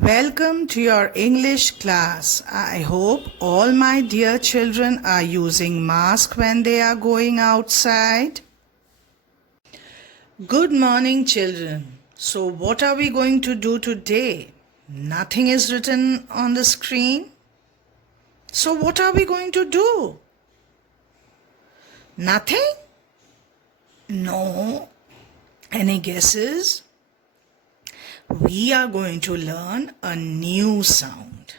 Welcome to your English class. I hope all my dear children are using mask when they are going outside. Good morning, children. So what are we going to do today? Nothing is written on the screen. So what are we going to do? Nothing? No. Any guesses? We are going to learn a new sound.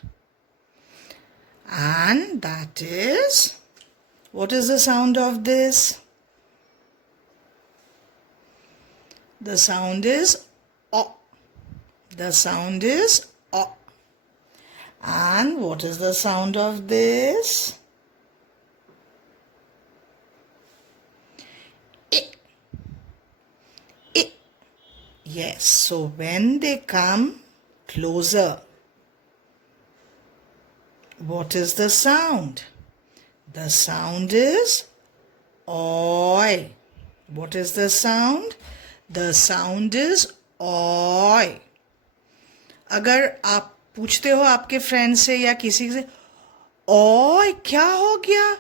And that is, what is the sound of this? The sound is O. The sound is O. And what is the sound of this? I. I. Yes, so when they come closer, what is the sound? The sound is Oi. What is the sound? The sound is Oi. अगर आप पूछते हो आपके फ्रेंड से या किसी से, ओए क्या हो गया?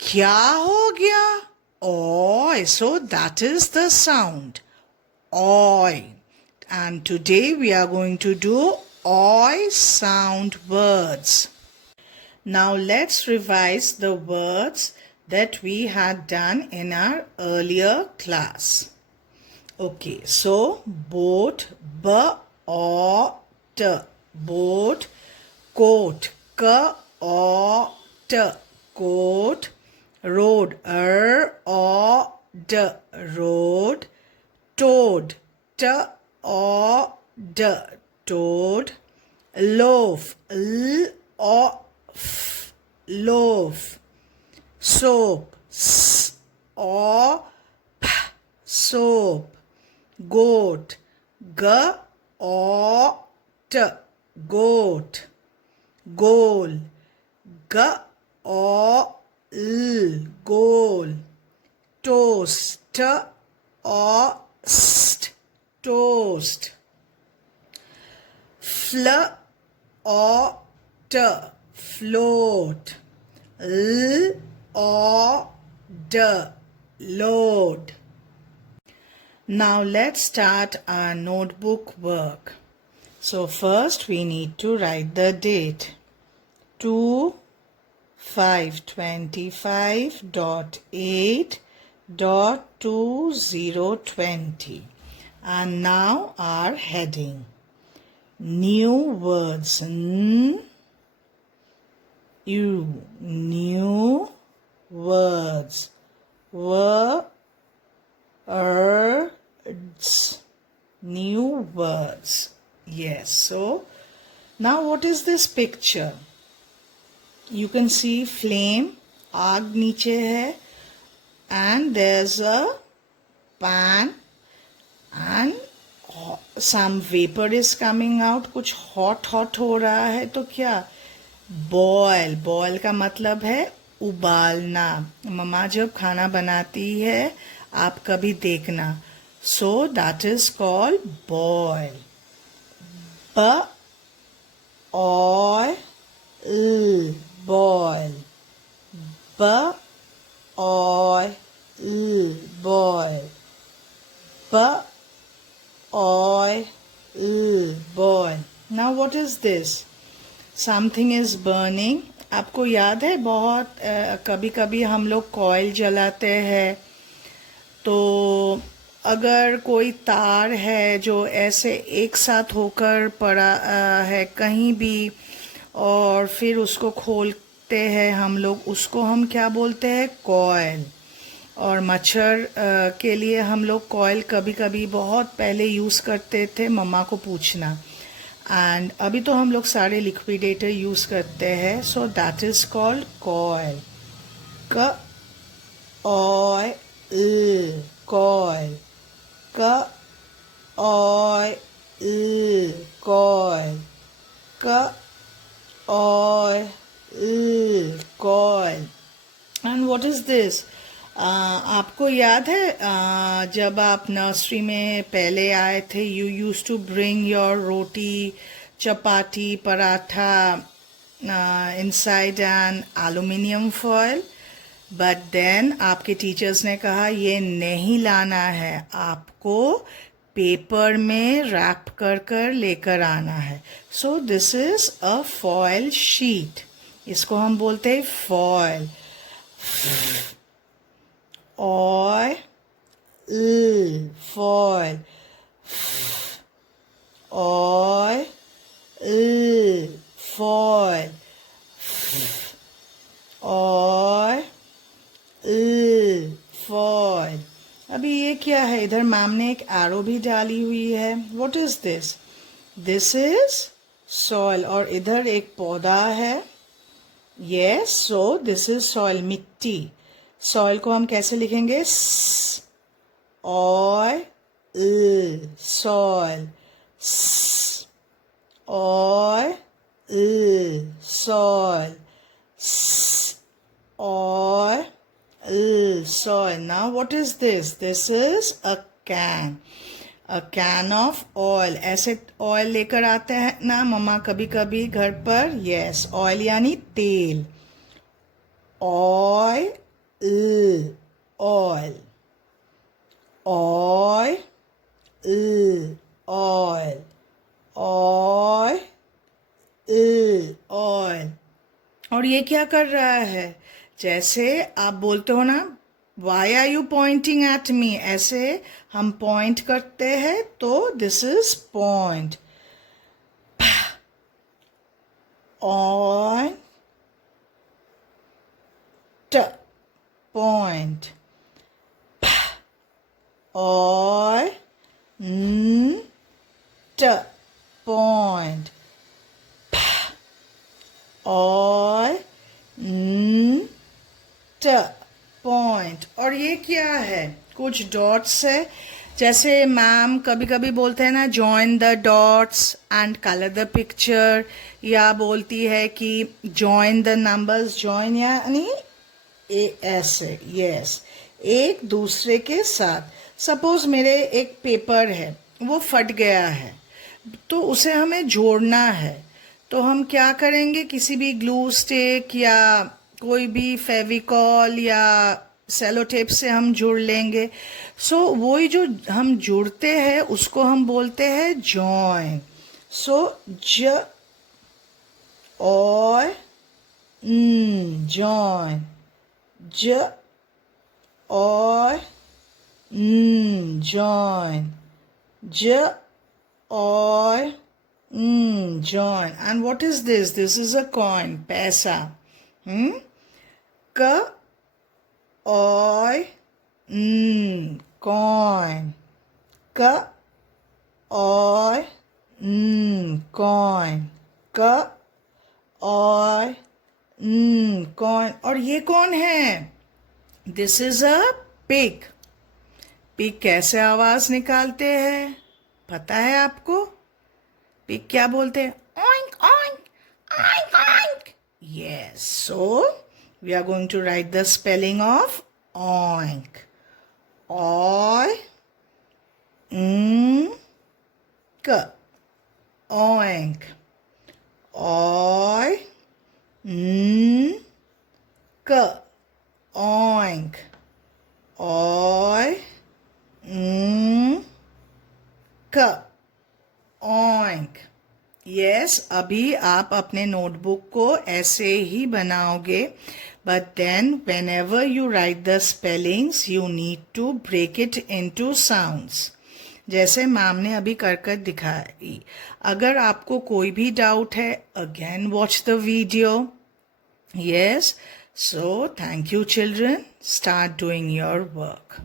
क्या हो गया? Oi. So that is the sound. Oi. And today we are going to do Oi sound words. Now let's revise the words that we had done in our earlier class. Okay, so boat, b-o-t, boat, coat, k-o-t, coat, road, r-o-d, road, toad, t-o-d, toad, loaf, l-o-f, loaf, soap, s-o-p, soap, goat, g-o-t, goat, goal, g-o-l, goal, toast, t-o-st, toast, float, float, l-o-d, load. Now let's start our notebook work. So first we need to write the date. 2/5/25.8.2020. And now our heading. New words. New words. Words. New words. Yes. So now what is this picture? You can see flame. आग नीचे है. And there's a pan. And some vapor is coming out. कुछ hot हो रहा है. तो क्या? Boil. Boil का मतलब है उबालना. मम्मा जब खाना बनाती है आप कभी देखना. So that is called boil. B-o-i-l, boil. B-o-i-l, boil. B-o-i-l, boil. Now what is this? Something is burning. आपको याद है बहुत कभी कभी हम लोग कॉइल जलाते हैं. तो अगर कोई तार है जो ऐसे एक साथ होकर पड़ा है कहीं भी और फिर उसको खोलते हैं हम लोग, उसको हम क्या बोलते हैं? कॉइल. और मच्छर के लिए हम लोग कॉइल कभी कभी बहुत पहले यूज़ करते थे. मम्मा को पूछना. एंड अभी तो हम लोग सारे लिक्विडेटर यूज़ करते हैं. So that is called coil. क-ओ-i-l, coil. K-o-i-l, coil. K-o-i-l, coil. And what is this? आपको याद है जब आप नर्सरी में पहले आए थे, you use to bring your roti chapati, paratha inside an aluminium foil. But then आपके टीचर्स ने कहा ये नहीं लाना है, आपको पेपर में रैप कर कर लेकर आना है. So this is a foil sheet. इसको हम बोलते हैं foil. Oil, foil. Oil, foil. Oil, foil. अभी ये क्या है? इधर मैम ने एक एरो भी डाली हुई है. What is this? This is soil. और इधर एक पौधा है. Yes, so this is soil, मिट्टी. सॉइल को हम कैसे लिखेंगे? Oil, soil. Oil, soil. Oil, soil. Now what is this? This is a can. A can of oil. ऐसे ऑयल लेकर आते हैं ना मम्मा कभी कभी घर पर. यस, ऑयल यानी तेल. Oil, oil. Oil, oil. Oil, oil. और ये क्या कर रहा है? जैसे आप बोलते हो ना, why are you pointing at me, ऐसे हम पॉइंट करते हैं तो दिस इज पॉइंट. ऑन ट, पॉइंट. ऑय ट, पॉइंट. ऑय पॉइंट. और ये क्या है? कुछ डॉट्स है. जैसे मैम कभी कभी बोलते हैं ना, join the dots and colour the picture, या बोलती है कि जॉइन द नंबर्स. जॉइन यानी ऐसे, यस, एक दूसरे के साथ. सपोज मेरे एक पेपर है, वो फट गया है, तो उसे हमें जोड़ना है. तो हम क्या करेंगे? किसी भी ग्लू स्टिक या कोई भी फेविकॉल या सेलो टेप से हम जुड़ लेंगे. सो वही जो हम जुड़ते हैं उसको हम बोलते हैं जॉइन. सो ज, ऑय, जॉइन. ज, ऑय, जॉइन. ज, eye, join. And what is this? This is a coin, पैसा. क, ऑय, coin. क, ऑय, coin. क, ऑय, coin. और ये कौन है? This is a pig. Pig कैसे आवाज निकालते हैं पता है आपको? पिग क्या बोलते हैं? Oink oink oink oink. Yes, so we are going to write the spelling of oink. Oink, oink. Oink, oink. Oink, oink. Yes, अभी आप अपने नोटबुक को ऐसे ही बनाओगे, but then whenever you write the spellings you need to break it into sounds, जैसे ma'am ने अभी कर कर दिखाई. अगर आपको कोई भी डाउट है, again watch the video. Yes, so thank you children. Start doing your work.